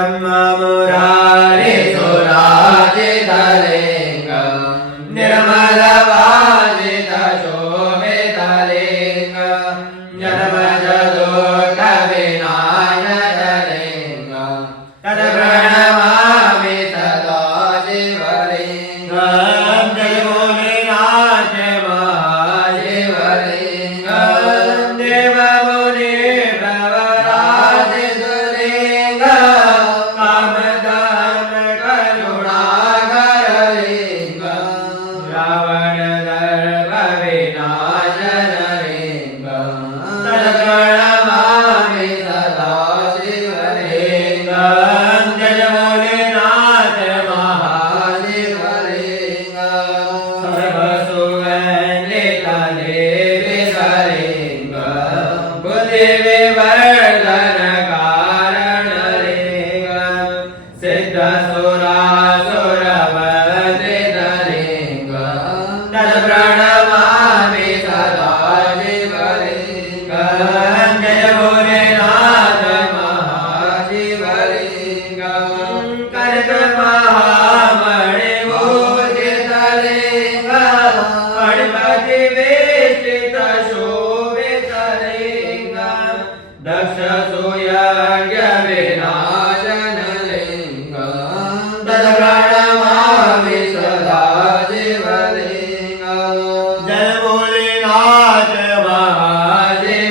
ब्रह्म मुरारे सुराजितलिङ्गं निर्मलवाजित शोभितलिङ्गं जन्मजदुःखविनाशलिङ्गं तत्प्रणमामि सदा शिवलिङ्गं जय भोलेनाथ महाशिवलिङ्गं देवमुनि प्रवराजितलिङ्गं कामदान करुणाकरलिङ्गं रावणदर्पविनाशनलिङ्गं तत्प्रणमामि सदा शिवलिङ्गं जय भोलेनाथ महाशिवलिङ्गं सर्वसुगन्धितलेविसलिङ्गं बुद्धिविवर्धनकारणलिङ्गं सिद्धसुरासुरवन्दितलिङ्गं तत्प्रणमामि सदा शिवलिङ्गं जय भोलेनाथ महाशिवलिङ्गं कनकमहामणिभूषितलिङ्गं फणिपतिवेष्टितशोभितलिङ्गं दक्षसूयज्ञविनाशनलिङ्गं तत्प्रणमामि सदा शिवलिङ्गं जय भोलेनाथ महाशिवलिङ्गं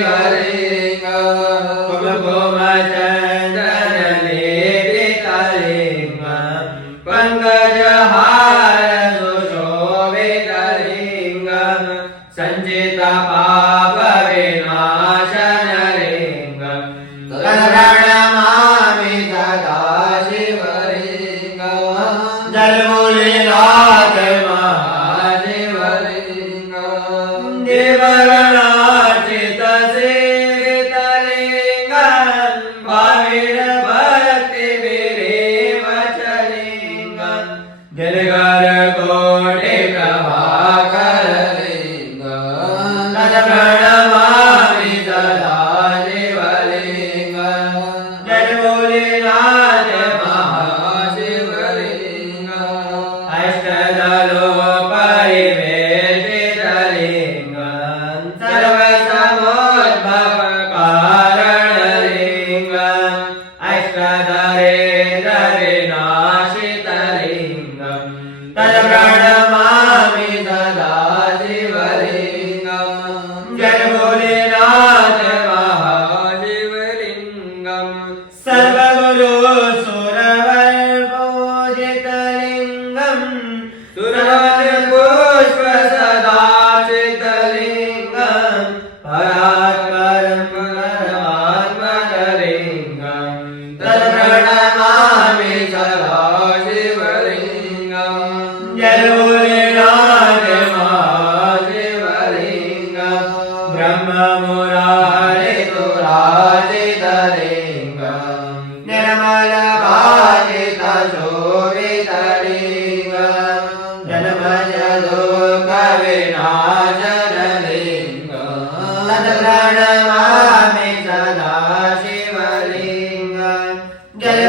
कुङ्कुमचन्दनलेपितलिङ्गं पङ्कजहार सुशोभितलिङ्गं सञ्चितपापविनाशनलिङ्गं तत्प्रणमामि सदा शिवलिङ्गं जय भोलेनाथ महाशिवलिङ्गं देवगणार्चितसेवितलिङ्गं भाविरभक्तिभिरेवचलिङ्गं गिरिगरकोटिप्रभाकरलिङ्गं तत्प्रणमामि सदा शिवलिङ्गं जय भोलेनाथ महाशिवलिङ्गं अष्टदलोपरिवेष्टितलिङ्गं सर्वसमोद्भवकारणलिङ्गं अष्टदरिद्रविनाशितलिङ्गं तत्प्रणमामि सदा शिवलिङ्गं जय भोलेनाथ महाशिवलिङ्गं सर्वगुरुसुरवरपूजितलिङ्गं सुरवरपुष्पसदाचितलिङ्गं परात्परं परमात्मलिङ्गं तत्प्रणमामि सदा शिवलिङ्गं जय भोलेनाथ महाशिवलिङ्गं ब्रह्ममुरारे सुराजितलिङ्गं निर्मलभाजित शोभितलिङ्गं जन्मजदुःखविनाशनलिङ्गं तत्प्रणमामि सदा शिवलिङ्गं जय